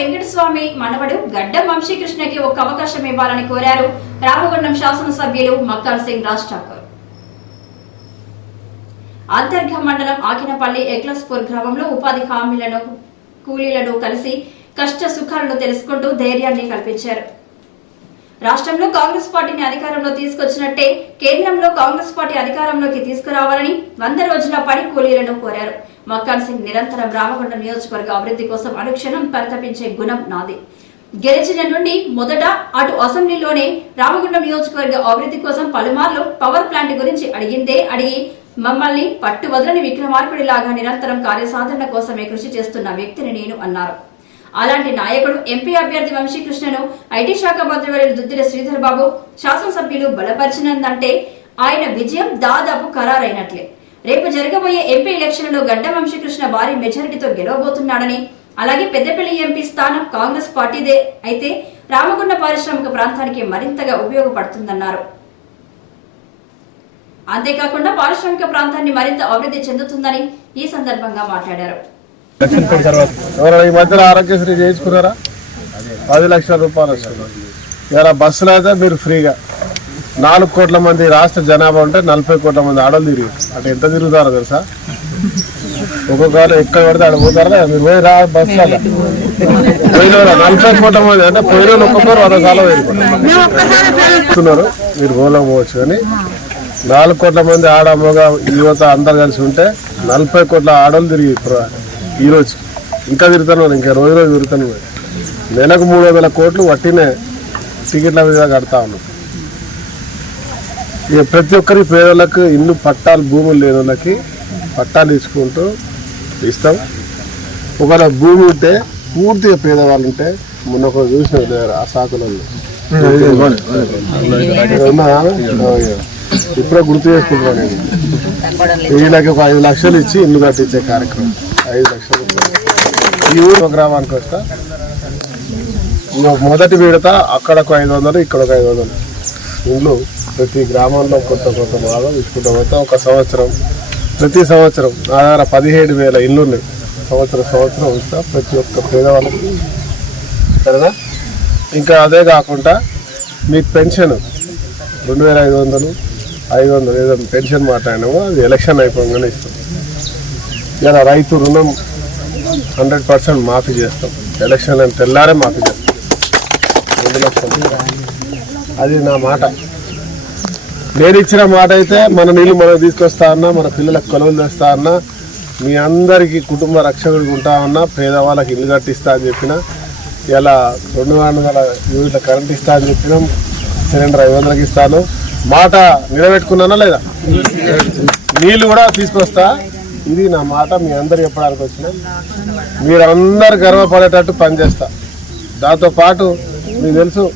వెంకటస్వామి మనవడు గడ్డం వంశీకృష్ణకి ఒక అవకాశం ఇవ్వాలని కోరారు. రామగుండం శాసనసభ్యులు మక్కాల్ సింగ్ రాజ్ ఠాకూర్. అంతర్ఘ మండలం ఆకినపల్లి ఎక్లస్పూర్ గ్రామంలో ఉపాధి హామీలను కూలీలను కలిసి కష్ట సుఖాలను తెలుసుకుంటూ ధైర్యాన్ని కల్పించారు. రాష్ట్రంలో కాంగ్రెస్ పార్టీని అధికారంలో తీసుకొచ్చినట్టే కేంద్రంలో కాంగ్రెస్ పార్టీ అధికారంలోకి తీసుకురావాలని వంద రోజుల పడి కూలీలను కోరారు. మక్కాన్ సింగ్ నిరంతరం రామకొండ నియోజకవర్గ అభివృద్ధి కోసం అనుక్షణం పరితపించే గుణం నాది. గెలిచిన నుండి మొదట అటు అసెంబ్లీలోనే రామగుండం నియోజకవర్గ అభివృద్ధి కోసం పలుమార్లు పవర్ ప్లాంట్ గురించి అడిగిందే అడిగి మమ్మల్ని పట్టు వదలని విక్రమార్కుడిలాగా నిరంతరం కార్యసాధన కోసమే కృషి చేస్తున్న వ్యక్తిని నేను అన్నారు. అలాంటి నాయకుడు ఎంపీ అభ్యర్థి వంశీకృష్ణను ఐటీ శాఖ మంత్రివర్యులు దుద్దిల శ్రీధర్ బాబు శాసనసభ్యులు బలపరిచినందంటే ఆయన విజయం దాదాపు ఖరారైనట్లే. రేపు జరగబోయే ఎంపీ ఎలక్షన్లో గడ్డ వంశీకృష్ణ భారీ మెజారిటీతో గెలవబోతున్నాడని అలాగే పెద్దపల్లి ఎంపీ స్థానం కాంగ్రెస్ పార్టీదే అయితే రామగుండ పారిశ్రామిక ప్రాంతానికి మరింతగా ఉపయోగపడుతుందన్నారు. అంతేకాకుండా పారిశ్రామిక ప్రాంతాన్ని మరింత అభివృద్ధి చెందుతుందని ఈ సందర్భంగా మాట్లాడారు. ఎవరైనా ఈ మధ్యలో ఆరోగ్యశ్రీ చేయించుకున్నారా? పది లక్షల రూపాయలు వస్తున్నారు ఇలా బస్సులో అయితే మీరు ఫ్రీగా. నాలుగు కోట్ల మంది రాష్ట్ర జనాభా ఉంటే నలభై కోట్ల మంది ఆడలు తిరిగి అంటే ఎంత తిరుగుతారో తెలుసా? ఒక్కొక్కరు ఎక్కడ పడితే ఆడ పోతారా? మీరు పోయి రా బస్సులో పోయిన నలభై కోట్ల మంది అంటే పోయిన ఒక్కొక్కరు వంద సార్లు వెళ్ళిపోతున్నారు మీరు పోలేకపోవచ్చు కానీ నాలుగు కోట్ల మంది ఆడ మగ యువత అందరు కలిసి ఉంటే నలభై కోట్ల ఆడలు తిరిగి ఈరోజు. ఇంకా తిరుగుతాను ఇంకా రోజు రోజు తిరుగుతాను నెలకు మూడు వందల కోట్లు వట్టినే టికెట్ల మీద కడతా ఉన్నాం. ఇక ప్రతి ఒక్కరికి పేదలకు ఇల్లు పట్టాలు భూములు లేని వాళ్ళకి పట్టాలు తీసుకుంటూ ఇస్తాం. ఒకవేళ భూమి ఉంటే పూర్తిగా పేదవాళ్ళు ఉంటే మొన్న ఒక చూసిన ఆ సాకులలో. ఇప్పుడే గుర్తు చేసుకుంటున్నాను వీళ్ళకి ఒక ఐదు లక్షలు ఇచ్చి ఇల్లు కట్టించే కార్యక్రమం. ఐదు లక్షలు ఈ ఊరు గ్రామానికి వస్తా. మొదటి విడత అక్కడ ఒక ఐదు వందలు ఇక్కడ ఒక ఐదు వందలు. ఇల్లు ప్రతి గ్రామంలో కొత్త కొత్త భాగం తీసుకుంటూ పోతే. ఒక సంవత్సరం ప్రతి సంవత్సరం నా పదిహేడు వేల ఇల్లు ఉన్నాయి. సంవత్సరం సంవత్సరం ఇస్తా ప్రతి ఒక్క పేదవాళ్ళకి. సరేనా? ఇంకా అదే కాకుండా మీకు పెన్షన్ రెండు వేల ఐదు వందలు ఐదు వందలు ఏదో పెన్షన్ మాట్లాడినామో అది ఎలక్షన్ అయిపోగానే ఇస్తాం. ఇలా రైతు రుణం హండ్రెడ్ పర్సెంట్ మాఫీ చేస్తాం. ఎలక్షన్ అని తెల్లారే మాఫీ చేస్తాం. రెండు లక్షలు. అది నా మాట. నేను ఇచ్చిన మాట అయితే మన నీళ్ళు మనం తీసుకొస్తా అన్నా మన పిల్లలకు కొలువులు తెస్తా అన్నా మీ అందరికీ కుటుంబ రక్షకుడికి ఉంటా అన్నా పేదవాళ్ళకి ఇల్లు కట్టిస్తా అని చెప్పిన ఇలా రెండు వందల యూనిట్ల కరెంట్ ఇస్తా అని చెప్పినాం సిలిండర్ ఐదు వందలకి ఇస్తాను. మాట నిలబెట్టుకున్నానా లేదా? నీళ్ళు కూడా తీసుకొస్తా. ఇది నా మాట మీ అందరు చెప్పడానికి వచ్చిన. మీరందరు గర్వపడేటట్టు పనిచేస్తా. దాంతోపాటు మీకు తెలుసు